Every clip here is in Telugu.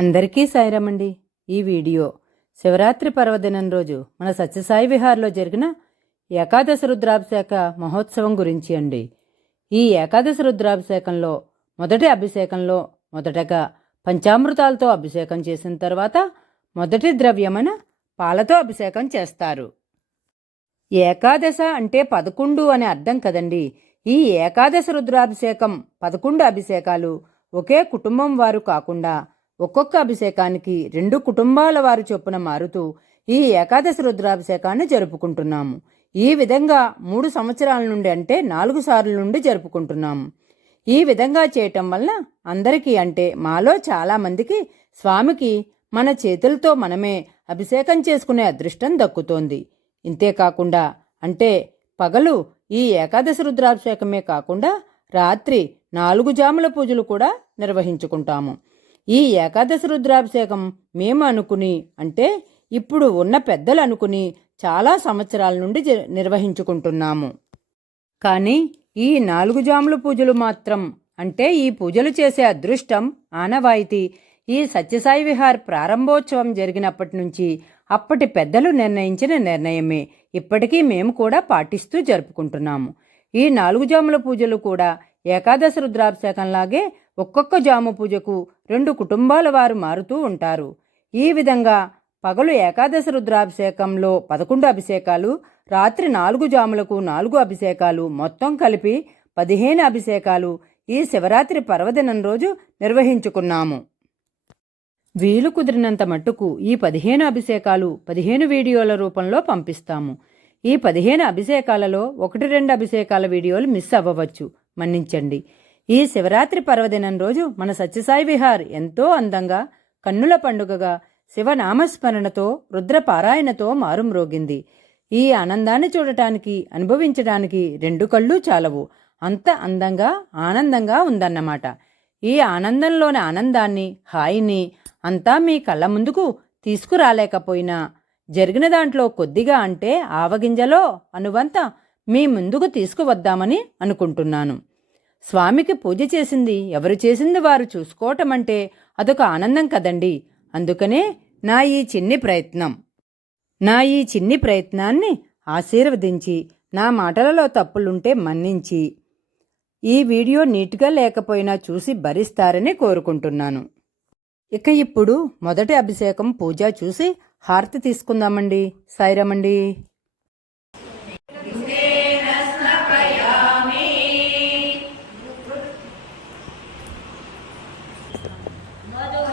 అందరికీ సాయిరామండి. ఈ వీడియో శివరాత్రి పర్వదినం రోజు మన సత్యసాయి విహార్లో జరిగిన ఏకాదశ రుద్రాభిషేక మహోత్సవం గురించి అండి. ఈ ఏకాదశ రుద్రాభిషేకంలో మొదటి అభిషేకంలో మొదటగా పంచామృతాలతో అభిషేకం చేసిన తర్వాత మొదటి ద్రవ్యమైన పాలతో అభిషేకం చేస్తారు. ఏకాదశ అంటే పదకొండు అనే అర్థం కదండి. ఈ ఏకాదశ రుద్రాభిషేకం పదకొండు అభిషేకాలు ఒకే కుటుంబం వారు కాకుండా ఒక్కొక్క అభిషేకానికి రెండు కుటుంబాల వారు చొప్పున మారుతూ ఈ ఏకాదశి రుద్రాభిషేకాన్ని జరుపుకుంటున్నాము. ఈ విధంగా మూడు సంవత్సరాల నుండి అంటే నాలుగు సార్లు నుండి జరుపుకుంటున్నాము. ఈ విధంగా చేయటం వల్ల అందరికీ అంటే మాలో చాలామందికి స్వామికి మన చేతులతో మనమే అభిషేకం చేసుకునే అదృష్టం దక్కుతోంది. ఇంతేకాకుండా అంటే పగలు ఈ ఏకాదశి రుద్రాభిషేకమే కాకుండా రాత్రి నాలుగు జాముల పూజలు కూడా నిర్వహించుకుంటాము. ఈ ఏకాదశి రుద్రాభిషేకం మేము అనుకుని అంటే ఇప్పుడు ఉన్న పెద్దలు అనుకుని చాలా సంవత్సరాల నుండి జ- నిర్వహించుకుంటున్నాము. కానీ ఈ నాలుగు జాముల పూజలు మాత్రం అంటే ఈ పూజలు చేసే అదృష్టం ఆనవాయితీ. ఈ సత్యసాయి విహార్ ప్రారంభోత్సవం జరిగినప్పటి నుంచి అప్పటి పెద్దలు నిర్ణయించిన నిర్ణయమే. ఇప్పటికీ మేము కూడా పాటిస్తూ జరుపుకుంటున్నాము. ఈ నాలుగు జాముల పూజలు కూడా ఏకాదశ రుద్రాభిషేకంలాగే ఒక్కొక్క జాము పూజకు రెండు కుటుంబాల వారు మారుతూ ఉంటారు. ఈ విధంగా పగలు ఏకాదశ రుద్రాభిషేకంలో పదకొండు అభిషేకాలు రాత్రి నాలుగు జాములకు నాలుగు అభిషేకాలు మొత్తం కలిపి పదిహేను అభిషేకాలు ఈ శివరాత్రి పర్వదినం రోజు నిర్వహించుకున్నాము. వీలు కుదిరినంత మట్టుకు ఈ పదిహేను అభిషేకాలు పదిహేను వీడియోల రూపంలో పంపిస్తాము. ఈ పదిహేను అభిషేకాలలో ఒకటి రెండు అభిషేకాల వీడియోలు మిస్ అవ్వవచ్చు. మన్నించండి. ఈ శివరాత్రి పర్వదినం రోజు మన సత్యసాయి విహార్ ఎంతో అందంగా కన్నుల పండుగగా శివనామస్మరణతో రుద్రపారాయణతో మారుమ్రోగింది ఈ ఆనందాన్ని చూడటానికి అనుభవించడానికి రెండు కళ్ళు చాలవు. అంత అందంగా ఆనందంగా ఉందన్నమాట. ఈ ఆనందంలోని ఆనందాన్ని హాయిని అంతా మీ కళ్ళ ముందుకు తీసుకురాలేకపోయినా జరిగిన దాంట్లో కొద్దిగా అంటే ఆవగింజలో అనువంత మీ ముందుకు తీసుకువద్దామని అనుకుంటున్నాను. స్వామికి పూజ చేసింది. ఎవరు చేసింది వారు చూసుకోవటం అంటే అదొక ఆనందం కదండి. అందుకనే నా ఈ చిన్ని ప్రయత్నం. నా ఈ చిన్ని ప్రయత్నాన్ని ఆశీర్వదించి నా మాటలలో తప్పులుంటే మన్నించి ఈ వీడియో నీట్గా లేకపోయినా చూసి భరిస్తారని కోరుకుంటున్నాను. ఇక ఇప్పుడు మొదటి అభిషేకం పూజ చూసి హారతి తీసుకుందామండి. సాయిరామండి. ॐ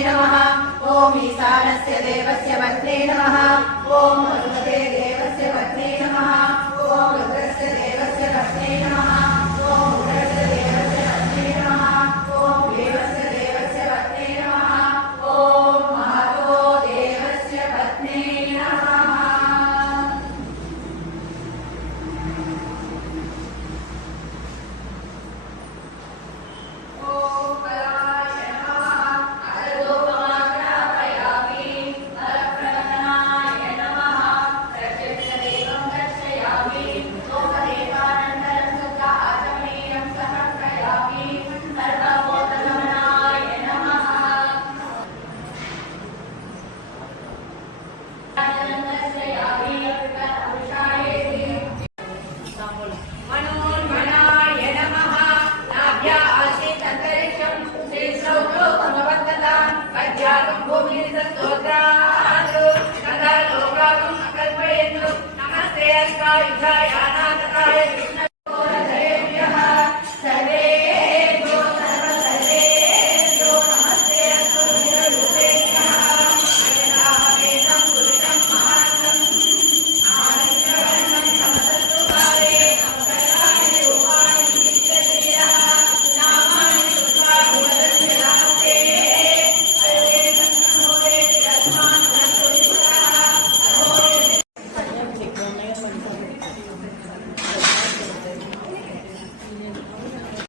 नमः ॐ ईशानस्य देवस्य पत्न्यै नमः ॐ भगवते tight, tight, tight.